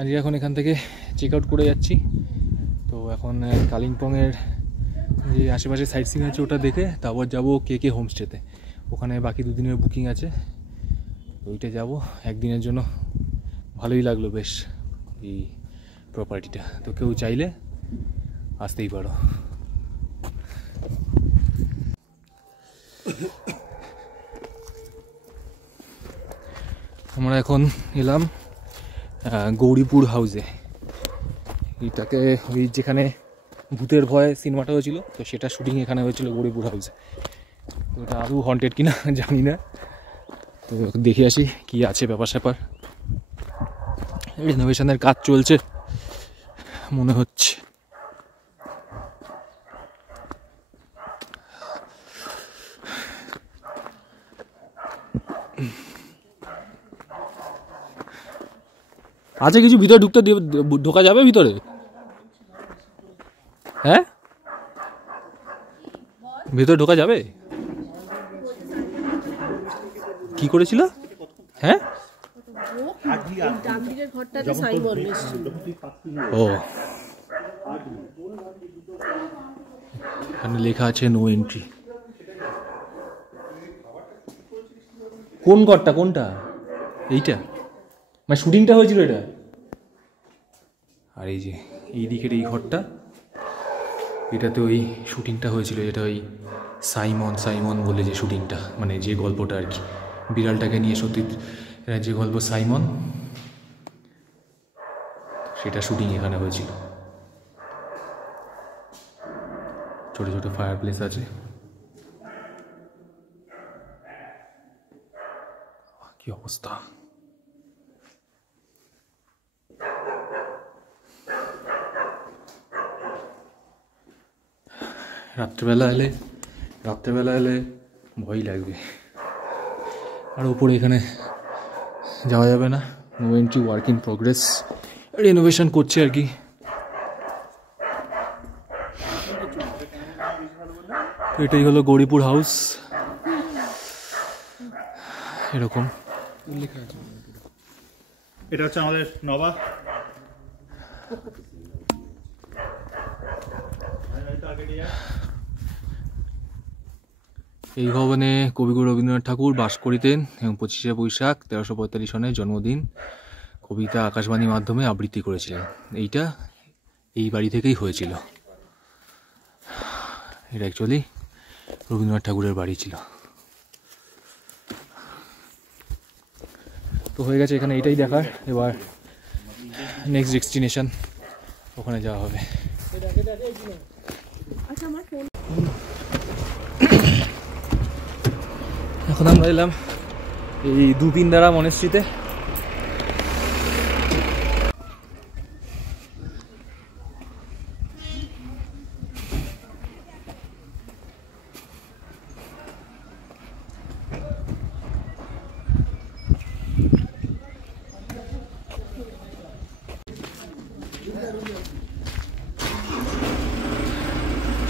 আজকে এখন এখান থেকে চেক আউট করে যাচ্ছি। তো এখন কালিম্পংয়ের যে আশেপাশে সাইট সিন আছে ওটা দেখে তারপর যাবো কে হোমস্টেতে। ওখানে বাকি 2 দিনের বুকিং আছে, তো ওইটা যাবো একদিনের জন্য। ভালোই লাগলো বেশ এই প্রপার্টিটা, তো কেউ চাইলে আসতেই পারো। আমরা এখন এলাম গৌরীপুর হাউসে। এটাকে ওই যেখানে ভূতের ভয় সিনেমাটা হয়েছিল, তো সেটা শুটিং এখানে হয়েছিল গৌরীপুর হাউসে। তো ওটা আদৌ হন্টেড কিনা জানি না, তো দেখে আসি কি আছে ব্যাপার স্যাপার। রিনোভেশনের কাজ চলছে মনে হচ্ছে। আচ্ছা, কিছু ভিতরে ঢোকা যাবে ভিতরে? হ্যাঁ, ভিতরে ঢোকা যাবে? কি করেছিল? হ্যাঁ, ও এখানে লেখা আছে নো এন্ট্রি। কোন ঘরটা? কোনটা? এইটা মানে শুটিংটা হয়েছিল এটা। আর এই যে এই দিকের এই ঘরটা, এটাতে ওই শুটিংটা হয়েছিল, যেটা ওই সাইমন বলে যে শুটিংটা, মানে যে গল্পটা আর কি, বিড়ালটাকে নিয়ে সত্যি যে গল্প সাইমন, সেটা শুটিং এখানে হয়েছিল। ছোট ছোট ফায়ার প্লেস আছে। কি অবস্থা! রাত্রেবেলা এলে ভয় লাগবে। আর ওপরে এখানে যাওয়া যাবে না, no entry, work in progress, renovation করছে আর কি। এটাই হলো গৌরীপুর হাউস, এরকম এটা হচ্ছে আমাদের নবা। এই ভবনে কবিগুরু রবীন্দ্রনাথ ঠাকুর বাস করিতেন এবং 25শে বৈশাখ 1345 সনে জন্মদিন কবিতা আকাশবাণীর মাধ্যমে আবৃত্তি করেছিলেন। এইটা এই বাড়ি থেকেই হয়েছিল। এটা অ্যাকচুয়ালি রবীন্দ্রনাথ ঠাকুরের বাড়ি ছিল। তো হয়ে গেছে এখানে এইটাই দেখার, এবার নেক্সট ডেস্টিনেশন ওখানে যাওয়া হবে। এখন আমরা এলাম এই দুপিন্দারা মনেস্ট্রিতে।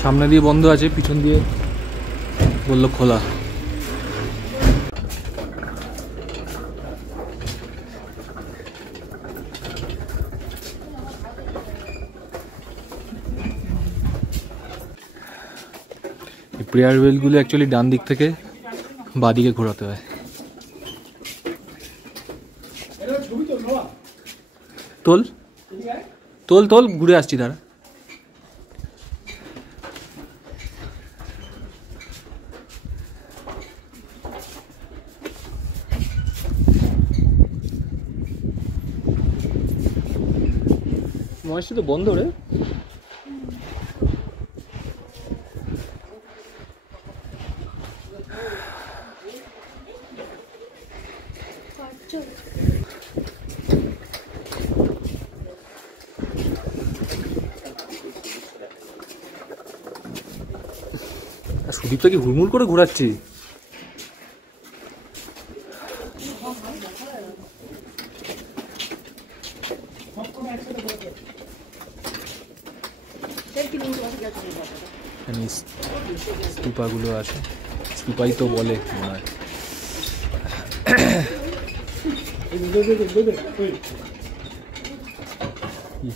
সামনে দিয়ে বন্ধ আছে, পিছন দিয়ে বললো খোলা। প্রেয়ার ওয়েলগুলো অ্যাকচুয়ালি ডান দিক থেকে বাঁ দিকে ঘোরাতে হয়। তোল তোল তোল ঘুরে আসছি দাঁড়া। মনে তো বন্ধ রে। সুদীপটা কি হুড়মুড় করে ঘোরাচ্ছি? স্তূপাগুলো আছে, স্তূপাই তো বলে মনে হয়। কি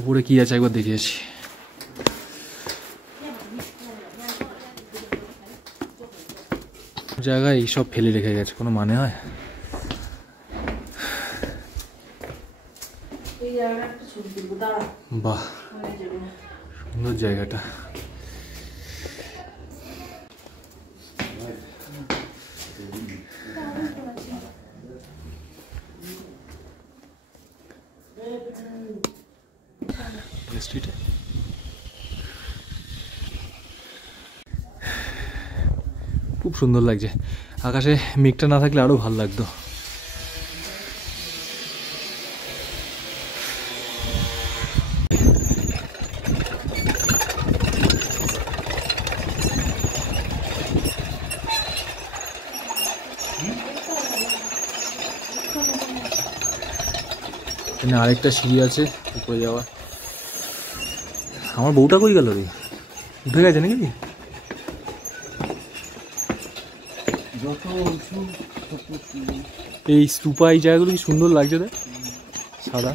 উপরে কি আছে একবার দেখিয়েছি। জায়গায় এইসব ফেলে রেখে গেছে, কোনো মানে হয়? বাহ, সুন্দর জায়গাটা। স্ট্রিটে খুব সুন্দর লাগছে। আকাশে মেঘটা না থাকলে আরো ভালো লাগতো। এখানে আরেকটা সিঁড়ি আছে উপরে যাওয়া। আমার বউটা কই গেল রে? উঠে গেছে নাকি? এই স্তূপা, এই জায়গাগুলো কি সুন্দর লাগছে রে, সাদা।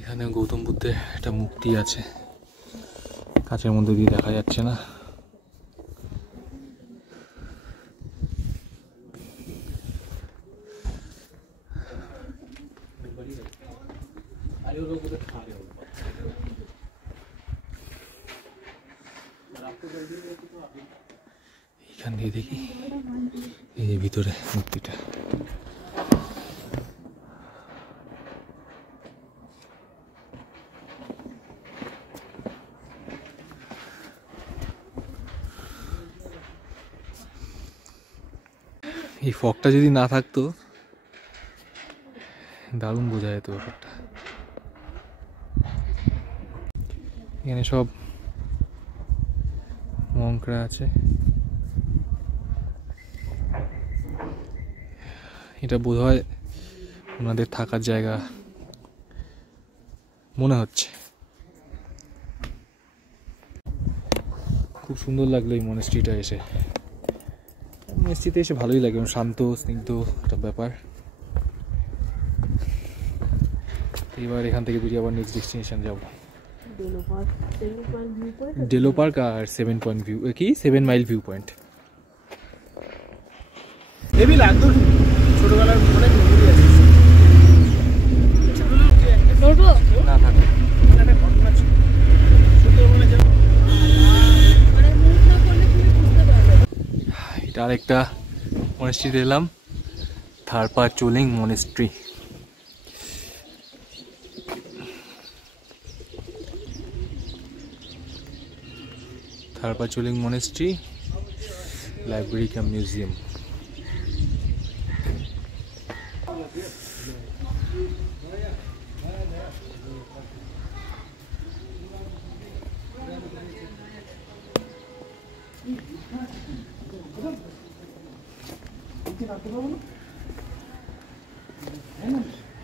এখানে গৌতম বুদ্ধের একটা মূর্তি আছে, কাঁচের মধ্যে দিয়ে দেখা যাচ্ছে না। এখান দিয়ে দেখি, এই যে ভিতরে মূর্তিটা। এই ফগটা যদি না থাকতো দারুণ বোঝা যেত ব্যাপারটা। এখানে সব মঙ্করা আছে। এটা বোধহয় ওনাদের থাকার জায়গা মনে হচ্ছে। খুব সুন্দর লাগলো এই মনেস্ট্রিটা এসে। মনেস্ট্রিতে এসে ভালোই লাগে, শান্ত স্নিগ্ধ একটা ব্যাপার। এবার এখান থেকে বেরিয়ে আবার নেক্সট ডেস্টিনেশন যাবো, ডেলো পার্ক আর 7 পয়েন্ট ভিউ, কি 7 মাইল ভিউ পয়েন্ট। হেভি লাগতো ছোটবেলার অনেক মেমোরি আছে। না থাকে একটা ঘটনা ছিল ছোটবেলায় যেন এটা আরেকটা মনেস্ট্রিতে এলাম, Tharpa Choling monastery. Tharpa Choling monastery, library cum museum.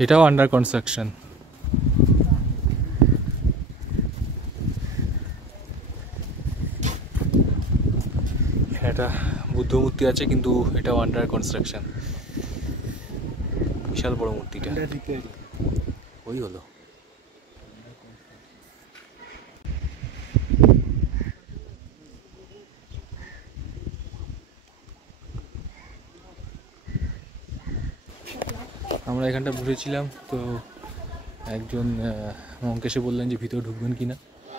এটাও আন্ডার কনস্ট্রাকশন। এটা বুদ্ধ মূর্তি আছে, কিন্তু এটাও আন্ডার কনস্ট্রাকশন। বিশাল বড় মূর্তিটা। ওই হলো। আমরা এখানটা বসেছিলাম, তো একজন মঙ্ক এসে বললেন যে ভিতরে ঢুকবেন কিনা,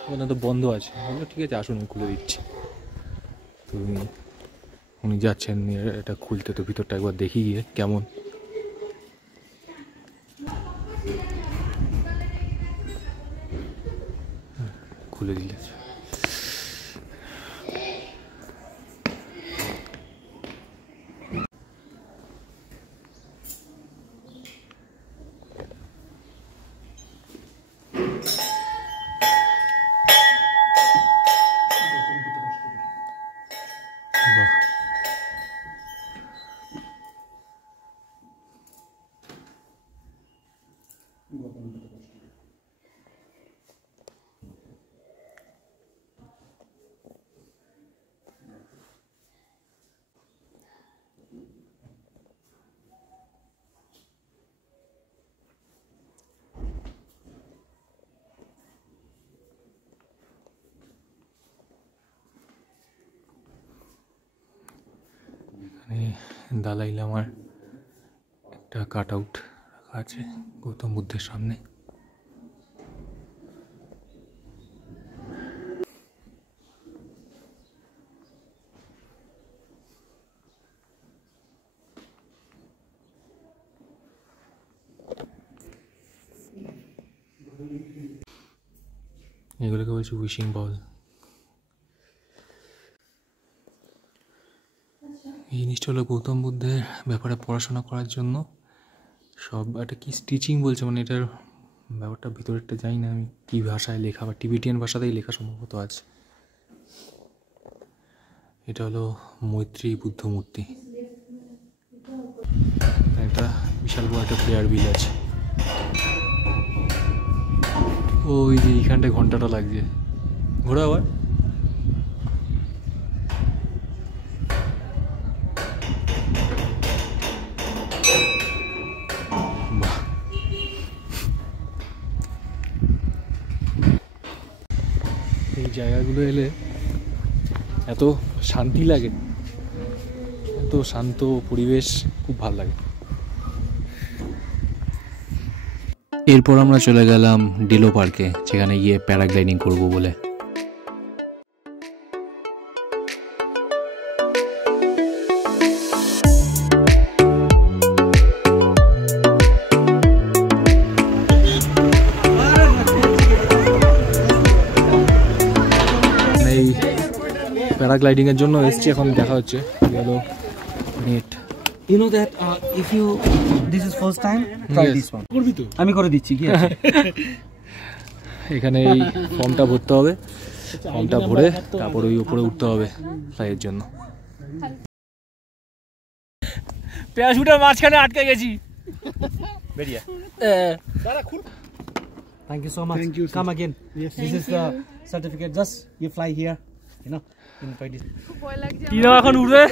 বললাম তো বন্ধ আছে। বললো ঠিক আছে আসুন, খুলে দিচ্ছি। তো উনি যাচ্ছেন এটা খুলতে, তো ভিতরটা একবার দেখি গিয়ে কেমন। খুলে দিয়েছে। দালাই লামার একটা কাট আউট রাখা আছে গৌতম বুদ্ধের সামনে। এগুলোকে বলছি উইশিং বল। এই জিনিসটা হলো গৌতম বুদ্ধের ব্যাপারে পড়াশোনা করার জন্য সব একটা কি স্টিচিং বলছে, মানে এটার ব্যাপারটা ভিতরেরটা জানি না আমি কী ভাষায় লেখা, বা টিবেটিয়ান ভাষাতেই লেখা সম্ভবত আছে। এটা হলো মৈত্রী বুদ্ধ মূর্তি। একটা বিশাল বড় একটা প্লেয়ার বিল আছে। ওই যে এইখানটায় ঘন্টাটা লাগছে, ঘোরা আবার। এই জায়গাগুলো এলে এত শান্তি লাগে, এত শান্ত পরিবেশ, খুব ভালো লাগে। এরপর আমরা চলে গেলাম ডিলো পার্কে, যেখানে গিয়ে প্যারাগ্লাইডিং করব বলে। এই প্যারাগ্লাইডিংয়ের জন্য এসছি, এখন দেখা হচ্ছে গেল net. You know that if you this is first time, try Yes. this one. আমি করে দিচ্ছি কি আছে? এখানে এই ফর্মটা ভরতে হবে, ফর্মটা ভরে তারপর ওই উপরে উঠতে হবে ফ্লাইয়ের জন্য। প্যারাশুটের মাঝখানে আটকে গেছি। বেরিয়ে Thank you so much. Thank you, sir. Come again. Yes. This is the certificate. Just you fly here, you know. In this. Tina এখন উঠবে।